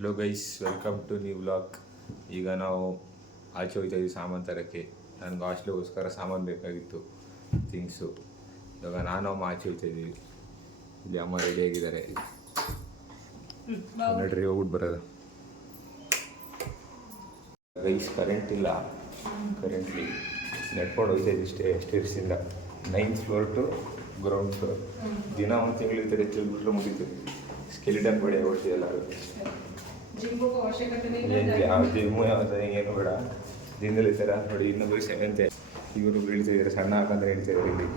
Hello guys, welcome to new vlog. ಈಗ ನಾವು ಆಚೆ ಹೋಗ್ತಾ ಇದ್ದೀವಿ ಸಾಮಾನು ತರೋಕ್ಕೆ. ನನಗೆ ಹಾಸ್ಟ್ಲಿಗೋಸ್ಕರ ಸಾಮಾನು ಬೇಕಾಗಿತ್ತು, ಥಿಂಗ್ಸು. ಇವಾಗ ನಾನು ಅಮ್ಮ ಆಚೆ ಹೋಗ್ತಾ ಇದ್ದೀವಿ. ಇಲ್ಲಿ ಅಮ್ಮ ರೆಡಿಯಾಗಿದ್ದಾರೆ. ನೋಡ್ರಿ, ಹೋಗ್ಬಿಟ್ಟು ಬರೋದು. ಗೈಸ್, ಕರೆಂಟ್ ಇಲ್ಲ. ಕರೆಂಟ್ಲಿ ನಡ್ಕೊಂಡು ಹೋಗ್ತಾ ಇದ್ದೀವಿ ಸ್ಟೇರ್ಸಿಂದ 9th floor to ground floor. ದಿನ ಒಂದು ತಿಂಗಳು ಈ ಥರ ತಿಳ್ಬಿಟ್ರೆ ಮುಗಿತು. ಸ್ಕೆಲಿಟನ್ ಬಡಿ ಓಡ್ತೀವಿ ಎಲ್ಲರೂ. ಜಿಮ್ಮು ಯಾವುದು ಏನು ಬೇಡ, ದಿನದಲ್ಲಿ ಈ ಥರ ನೋಡಿ. ಇನ್ನೊಬ್ಬರು 7th ಇವರು ಬೀಳ್ತಿದ್ದಾರೆ, ಸಣ್ಣ ಹಾಕಂದ್ರೆ ಹೇಳ್ತಿದ್ದಾರೆ ಇಲ್ಲಿ.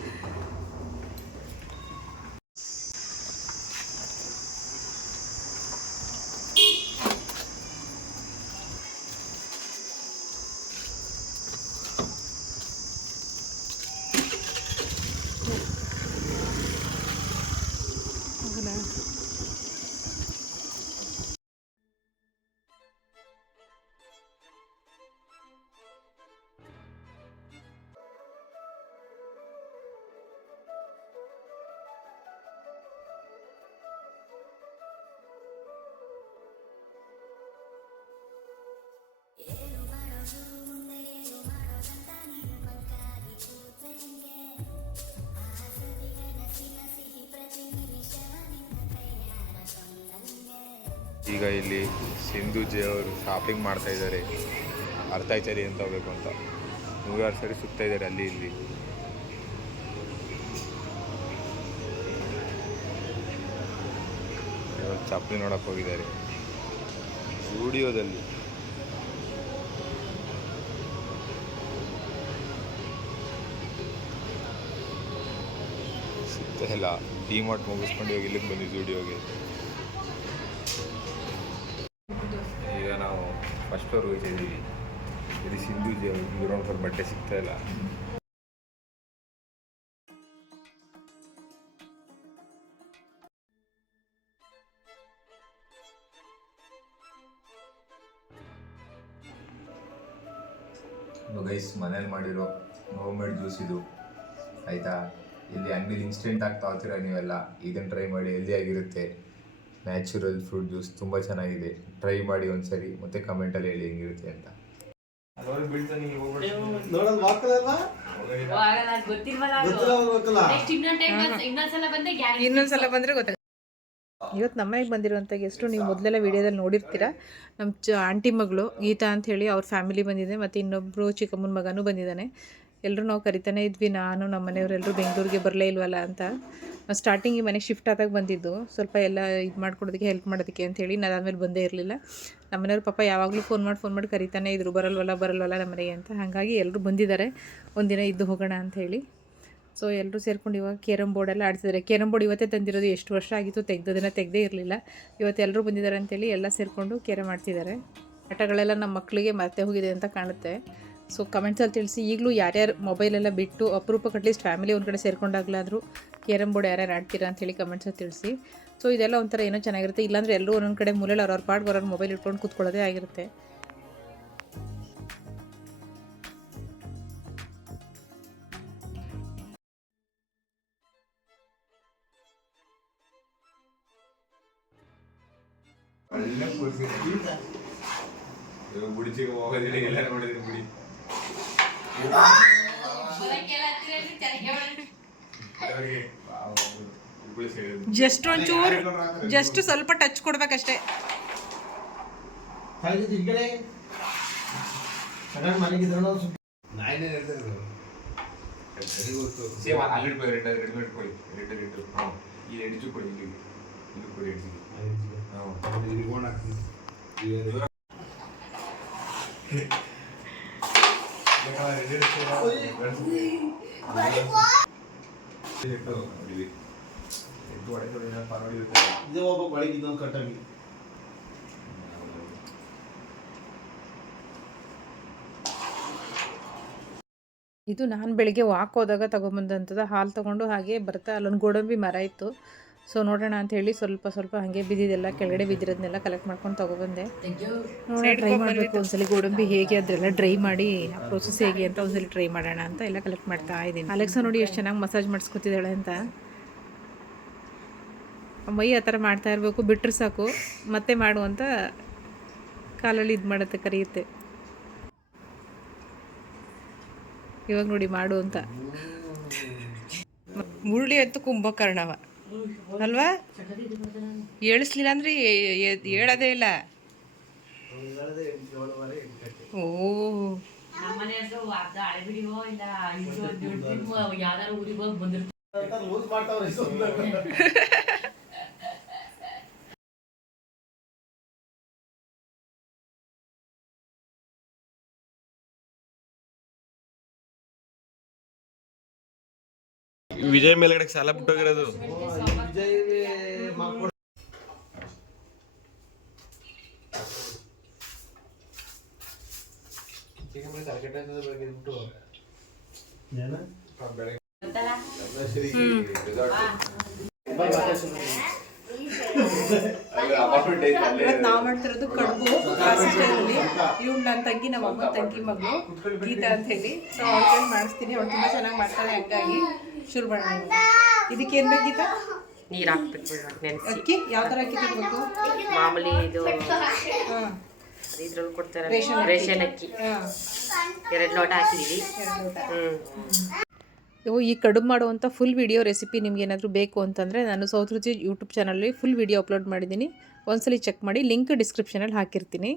ಈಗ ಇಲ್ಲಿ ಸಿಂಧುಜಿ ಅವರು ಶಾಪಿಂಗ್ ಮಾಡ್ತಾ ಇದ್ದಾರೆ. ಅರ್ಥ ಆಯ್ತದೆ ಅಂತ ಹೋಗ್ಬೇಕು ಅಂತ 100 ಸರಿ ಸುತ್ತಾ ಇದ್ದಾರೆ ಅಲ್ಲಿ ಇಲ್ಲಿ. ಚಪ್ಪಲಿ ನೋಡಕ್ಕೆ ಹೋಗಿದ್ದಾರೆ ಸ್ಟುಡಿಯೋದಲ್ಲಿ. ಸಿಗ್ತಾ ಇಲ್ಲ. ಡಿಮಾರ್ಟ್ ಮುಗಿಸ್ಕೊಂಡು ಹೋಗಿ ಇಲ್ಲಿಗೆ ಬಂದು ಸ್ಟುಡಿಯೋಗೆ. ಈಗ ನಾವು ಫಸ್ಟ್ ಫ್ಲೋರ್ ಹೋಗ್ತಿದ್ದೀವಿ. ಇಲ್ಲಿ ಸಿಂಧುಜಿ ಅವರು ಗ್ರೌಂಡ್ ಫ್ಲೋರ್ ಬಟ್ಟೆ ಸಿಗ್ತಾ ಇಲ್ಲ. ಗೈಸ್, ಮನೇಲಿ ಮಾಡಿರೋ ಹೋಮ್ ಮೇಡ್ ಜ್ಯೂಸ್ ಇದು, ಆಯಿತಾ? ಇಲ್ಲಿ ಅಂಗಡಿಲಿ ಇನ್ಸ್ಟೆಂಟ್ ಆಗಿ ತಗೋತೀರ ನೀವೆಲ್ಲ, ಇದನ್ನು ಟ್ರೈ ಮಾಡಿ. ಹೆಲ್ದಿಯಾಗಿರುತ್ತೆ. ನ್ಯಾಚುರಲ್ ಫ್ರೂಟ್ ಜ್ಯೂಸ್ ತುಂಬ ಚೆನ್ನಾಗಿದೆ. ಟ್ರೈ ಮಾಡಿ ಒಂದ್ಸರಿ, ಮತ್ತೆ ಕಮೆಂಟಲ್ಲಿ ಹೇಳಿ ಹೆಂಗಿರುತ್ತೆ ಅಂತ. ಇನ್ನೊಂದ್ಸಲ ಬಂದರೆ ಗೊತ್ತಾಗ. ಇವತ್ತು ನಮ್ಮನೆಗೆ ಬಂದಿರುವಂಥ ಗೆಸ್ಟು ನೀವು ಮೊದಲೆಲ್ಲ ವೀಡಿಯೋದಲ್ಲಿ ನೋಡಿರ್ತೀರ. ನಮ್ಮ ಆಂಟಿ ಮಗಳು ಗೀತಾ ಅಂಥೇಳಿ ಅವ್ರ ಫ್ಯಾಮಿಲಿ ಬಂದಿದೆ, ಮತ್ತು ಇನ್ನೊಬ್ಬರು ಚಿಕ್ಕಮ್ಮನ ಮಗನೂ ಬಂದಿದ್ದಾನೆ. ಎಲ್ಲರೂ ನಾವು ಕರಿತಾನೆ ಇದ್ವಿ, ನಾನು ನಮ್ಮ ಮನೆಯವರೆಲ್ಲರೂ ಬೆಂಗಳೂರಿಗೆ ಬರಲೇ ಇಲ್ವಲ್ಲ ಅಂತ. ನಾವು ಸ್ಟಾರ್ಟಿಂಗ್ ಈ ಮನೆಗೆ ಶಿಫ್ಟ್ ಆದಾಗ ಬಂದಿದ್ದು, ಸ್ವಲ್ಪ ಎಲ್ಲ ಇದು ಮಾಡ್ಕೊಡೋದಕ್ಕೆ ಹೆಲ್ಪ್ ಮಾಡೋದಕ್ಕೆ ಅಂಥೇಳಿ. ನಾನು ಆದಮೇಲೆ ಬಂದೇ ಇರಲಿಲ್ಲ. ನಮ್ಮ ಮನೆಯವ್ರ ಪಾಪ ಯಾವಾಗಲೂ ಫೋನ್ ಮಾಡಿ ಕರಿತಾನೆ ಇದ್ರು, ಬರಲ್ವಲ್ಲ ನಮ್ಮ ಮನೆಗೆ ಅಂತ. ಹಾಗಾಗಿ ಎಲ್ಲರೂ ಬಂದಿದ್ದಾರೆ, ಒಂದಿನ ಇದ್ದು ಹೋಗೋಣ ಅಂಥೇಳಿ. ಸೊ ಎಲ್ಲರೂ ಸೇರ್ಕೊಂಡು ಇವಾಗ ಕೇರಮ್ ಬೋರ್ಡೆಲ್ಲ ಆಡ್ತಿದ್ದಾರೆ. ಕೇರಮ್ ಬೋರ್ಡ್ ಇವತ್ತೇ ತಂದಿರೋದು, ಎಷ್ಟು ವರ್ಷ ಆಗಿತ್ತು ತೆಗ್ದೇ ಇರಲಿಲ್ಲ. ಇವತ್ತು ಎಲ್ಲರೂ ಬಂದಿದ್ದಾರೆ ಅಂತೇಳಿ ಎಲ್ಲ ಸೇರಿಕೊಂಡು ಕೇರಮ್ ಆಡ್ತಿದ್ದಾರೆ. ಆಟಗಳೆಲ್ಲ ನಮ್ಮ ಮಕ್ಕಳಿಗೆ ಮತ್ತೆ ಹೋಗಿದೆ ಅಂತ ಕಾಣುತ್ತೆ. ಸೊ ಕಮೆಂಟ್ಸಲ್ಲಿ ತಿಳಿಸಿ. ಈಗಲೂ ಯಾರ್ಯಾರು ಮೊಬೈಲೆಲ್ಲ ಬಿಟ್ಟು ಅಪರೂಪಕ್ಕೆ ಅಟ್ಲೀಸ್ಟ್ ಫ್ಯಾಮಿಲಿ ಒಂದು ಕಡೆ ಸೇರ್ಕೊಂಡಾಗಲಾದರೂ ಕೇರಮ್ ಬೋರ್ಡ್ ಯಾರ್ಯಾರು ಆಡ್ತೀರಾ ಅಂತೇಳಿ ಕಮೆಂಟ್ಸಲ್ಲಿ ತಿಳಿಸಿ. ಸೊ ಇದೆಲ್ಲ ಒಂಥರ ಏನೋ ಚೆನ್ನಾಗಿರುತ್ತೆ. ಇಲ್ಲಾಂದರೆ ಎಲ್ಲರೂ ಒಂದೊಂದು ಕಡೆ ಮೂಲೆಯಲ್ಲಿ ಅವ್ರ ಪಾಡ್ಗೆ ಅವ್ರ ಮೊಬೈಲ್ ಇಟ್ಕೊಂಡು ಕೂತ್ಕೊಳ್ಳೋದೇ ಆಗಿರುತ್ತೆ. ಬುಡಿಚಿಗೆ ಹೋಗೋದಿಲ್ಲ, ಎಲ್ಲ ನೋಡಿದ್ರೆ ಬಿಡಿ. ಜಸ್ಟ್ ಸ್ವಲ್ಪ ಟಚ್ ಕೊಡ್ಬೇಕಷ್ಟೇ. ಇದು ನಾನು ಬೆಳಿಗ್ಗೆ ವಾಕ್ ಹೋದಾಗ ತೊಗೊಂಬಂದಂಥದ್ದು. ಹಾಲು ತೊಗೊಂಡು ಹಾಗೆ ಬರ್ತಾ ಅಲ್ಲೊಂದು ಗೋಡಂಬಿ ಮರ ಇತ್ತು. ಸೊ ನೋಡೋಣ ಅಂತ ಹೇಳಿ ಸ್ವಲ್ಪ ಹಾಗೆ ಬಿದ್ದಿದ್ದೆಲ್ಲ ಕೆಳಗಡೆ ಬಿದ್ದಿರೋದನ್ನೆಲ್ಲ ಕಲೆಕ್ಟ್ ಮಾಡ್ಕೊಂಡು ತೊಗೊಬಂದೆ. ನೋಡೋಣ, ಟ್ರೈ ಮಾಡಬೇಕು ಒಂದ್ಸಲಿ ಗೋಡಂಬಿ ಹೇಗೆ ಅದೆಲ್ಲ ಡ್ರೈ ಮಾಡಿ ಆ ಪ್ರೋಸೆಸ್ ಹೇಗೆ ಅಂತ ಒಂದ್ಸಲಿ ಟ್ರೈ ಮಾಡೋಣ ಅಂತ ಎಲ್ಲ ಕಲೆಕ್ಟ್ ಮಾಡ್ತಾ ಇದ್ದೀನಿ. ಅಲೆಕ್ಸಾ ನೋಡಿ ಎಷ್ಟು ಚೆನ್ನಾಗಿ ಮಸಾಜ್ ಮಾಡಿಸ್ಕೊತಿದ್ದಾಳೆ ಅಂತ. ಮೈ ಆ ಥರ ಮಾಡ್ತಾ ಇರಬೇಕು, ಬಿಟ್ಟರೆ ಸಾಕು ಮತ್ತೆ ಮಾಡು ಅಂತ ಕಾಲಲ್ಲಿ ಇದು ಮಾಡುತ್ತೆ ಕರೆಯುತ್ತೆ. ಇವಾಗ ನೋಡಿ ಮಾಡು ಅಂತ. ಮುರುಳಿ ಅಂತೂ ಕುಂಭಕರ್ಣವ ಅಲ್ವಾ? ಹೇಳಿಸ್ಲಿಲ್ಲ ಅಂದರೆ ಹೇಳೋದೇ ಇಲ್ಲ. ಓ ವಿಜಯ್ ಮೇಲ್ಗಡೆ ಸಾಲ ಬಿಟ್ಟೋಗಿರೋದು. ಇವತ್ತು ನಾವು ಮಾಡ್ತಿರೋದು ಕಡುಬು ಕ್ಲಾಸ್ ಸ್ಟೈಲಲ್ಲಿ. ಇವ್ಳು ನನ್ನ ತಂಗಿ, ನಮ್ಮ ಅಮ್ಮನ ತಂಗಿ ಮಗಳು ಗೀತಾ ಅಂತ ಹೇಳಿ. ಸೊ ಅವ್ರ ಕೈಲಿ ಮಾಡಿಸ್ತೀನಿ. ಅವಳು ತುಂಬ ಚೆನ್ನಾಗಿ ಮಾಡ್ತಾಳೆ, ಹಂಗಾಗಿ ಶುರು ಮಾಡೋಣ. ಇದಕ್ಕೆ ಏನು ಬೇಕು ಗೀತಾ? ನೀರು ಹಾಕ್ಬೇಕು, ನೆನೆಸಿ. ಅಕ್ಕಿ ಯಾವ ಥರ ಅಕ್ಕಿ ತಗೋಬೇಕು? ಮಾಮೂಲಿ ಇದು ಹಾಂ, ಇದ್ರಲ್ಲಿ ಕೊಡ್ತಾರೆ ರೇಷನ್ ರೇಷನ್ ಅಕ್ಕಿ. ಹಾಂ, 2 ಲೋಟ ಹಾಕಿದೀವಿ. 2 ಲೋಟ. ಹ್ಞೂ ಈ ಕಡುಬು ಮಾಡುವಂಥ ಫುಲ್ ವಿಡಿಯೋ ರೆಸಿಪಿ ನಿಮ್ಗೆ ಏನಾದರೂ ಬೇಕು ಅಂತಂದರೆ ನಾನು ಸೌತ್ ರುಚಿ ಯೂಟ್ಯೂಬ್ ಚಾನಲಲ್ಲಿ ಫುಲ್ ವಿಡಿಯೋ ಅಪ್ಲೋಡ್ ಮಾಡಿದ್ದೀನಿ. ಒಂದ್ಸಲಿ ಚೆಕ್ ಮಾಡಿ, ಲಿಂಕ್ ಡಿಸ್ಕ್ರಿಪ್ಷನಲ್ಲಿ ಹಾಕಿರ್ತೀನಿ.